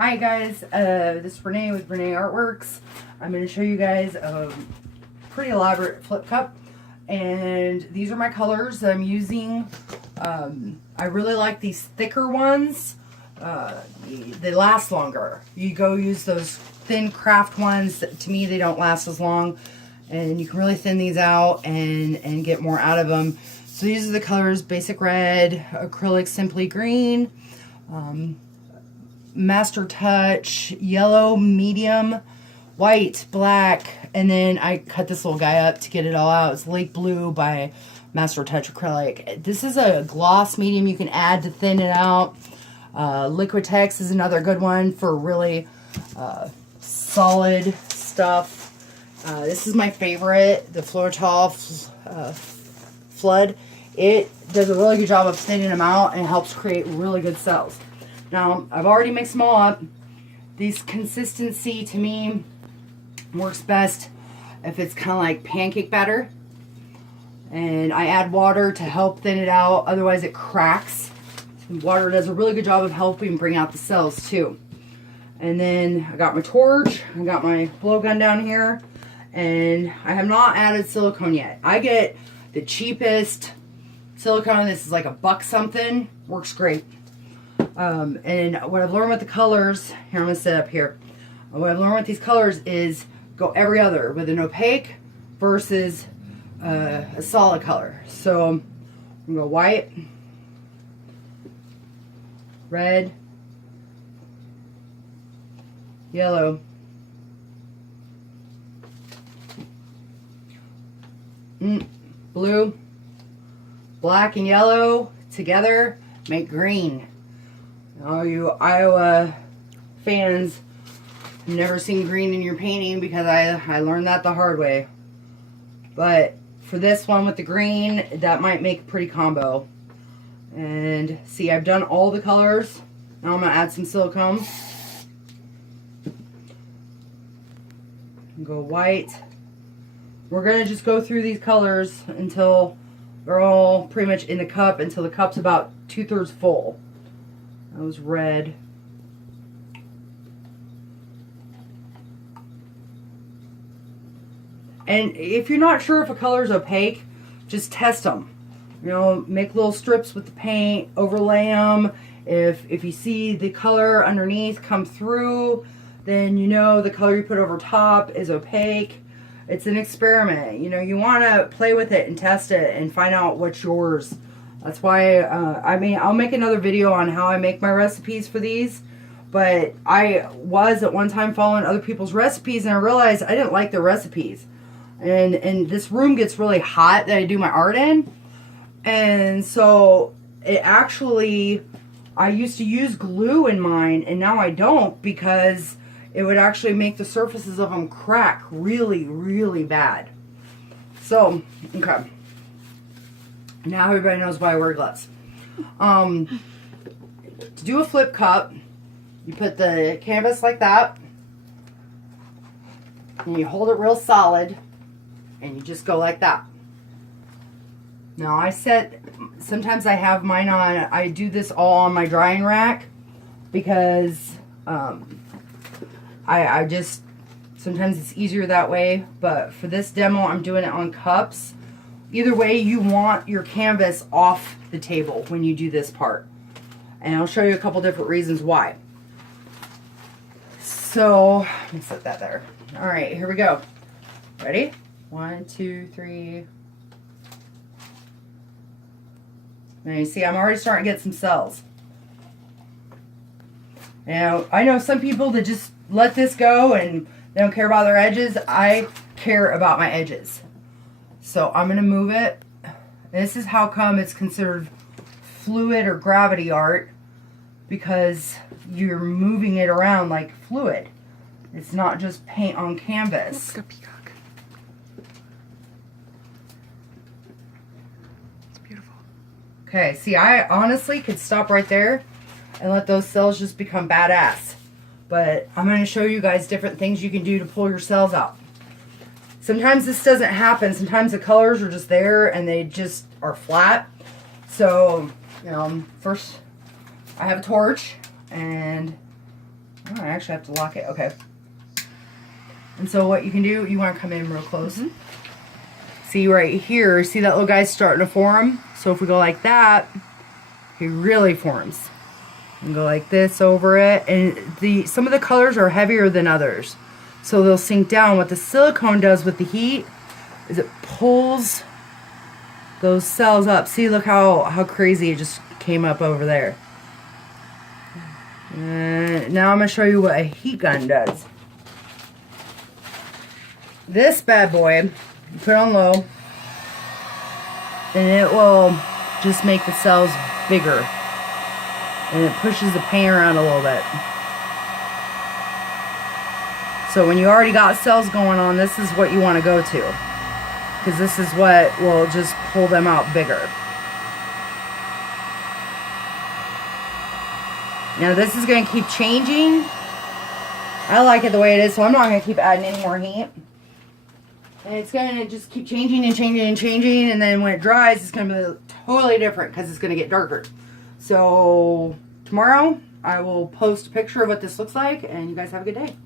Hi guys, this is Renee with Renee Artworks. I'm going to show you guys a pretty elaborate flip cup, and these are my colors that I'm using. I really like these thicker ones. They last longer. You go use those thin craft ones. To me, they don't last as long, and you can really thin these out and get more out of them. So these are the colors: Basic Red, Acrylic Simply Green, Master Touch, Yellow Medium, White, Black, and then I cut this little guy up to get it all out. It's Lake Blue by Master Touch Acrylic. This is a gloss medium you can add to thin it out. Liquitex is another good one for really solid stuff. This is my favorite, the Floetrol Flood. It does a really good job of thinning them out and helps create really good cells. Now, I've already mixed them all up. These consistency, to me, works best if it's kind of like pancake batter. And I add water to help thin it out, otherwise it cracks. Water does a really good job of helping bring out the cells too. And then I got my torch, I got my blowgun down here, and I have not added silicone yet. I get the cheapest silicone. This is like $1 something, works great. And what I've learned with the colors, here I'm going to set up here. What I've learned with these colors is go every other with an opaque versus a solid color. So I'm going to go white, red, yellow, blue, black and yellow together make green. All you Iowa fans have never seen green in your painting because I learned that the hard way. But for this one with the green, that might make a pretty combo. And see, I've done all the colors. Now I'm going to add some silicone. Go white. We're going to just go through these colors until they're all pretty much in the cup, until the cup's about 2/3 full. That was red. And if you're not sure if a color is opaque, just test them. You know, make little strips with the paint, overlay them. If you see the color underneath come through, then you know the color you put over top is opaque. It's an experiment. You know, you want to play with it and test it and find out what's yours. That's why, I'll make another video on how I make my recipes for these. But I was at one time following other people's recipes, and I realized I didn't like their recipes. And this room gets really hot that I do my art in. And so it actually, I used to use glue in mine, and now I don't, because it would actually make the surfaces of them crack really, really bad. So, okay. Now everybody knows why I wear gloves. To do a flip cup, you put the canvas like that, and you hold it real solid, and you just go like that. Now sometimes I have mine on, I do this all on my drying rack, because I just, sometimes it's easier that way, but for this demo I'm doing it on cups. Either way, you want your canvas off the table when you do this part. And I'll show you a couple different reasons why. So, let me set that there. Alright, here we go. Ready? 1, 2, 3. Now you see, I'm already starting to get some cells. Now, I know some people that just let this go and they don't care about their edges. I care about my edges. So I'm going to move it. This is how come it's considered fluid or gravity art, because you're moving it around like fluid. It's not just paint on canvas. Look, a peacock. It's beautiful. Okay, see, I honestly could stop right there and let those cells just become badass. But I'm going to show you guys different things you can do to pull your cells out. Sometimes this doesn't happen. Sometimes the colors are just there and they just are flat. So, you know, first I have a torch and Oh, I actually have to lock it. Okay. And so what you can do, you want to come in real close. See right here, see that little guy's starting to form? So if we go like that, he really forms. And go like this over it. And some of the colors are heavier than others. So they'll sink down. What the silicone does with the heat is it pulls those cells up. See, look how crazy it just came up over there. And now I'm going to show you what a heat gun does. This bad boy, you put it on low, and it will just make the cells bigger. And it pushes the paint around a little bit. So when you already got cells going on, this is what you want to go to. Because this is what will just pull them out bigger. Now this is going to keep changing. I like it the way it is, so I'm not going to keep adding any more heat. And it's going to just keep changing and changing and changing. And then when it dries, it's going to be totally different because it's going to get darker. So tomorrow, I will post a picture of what this looks like. And you guys have a good day.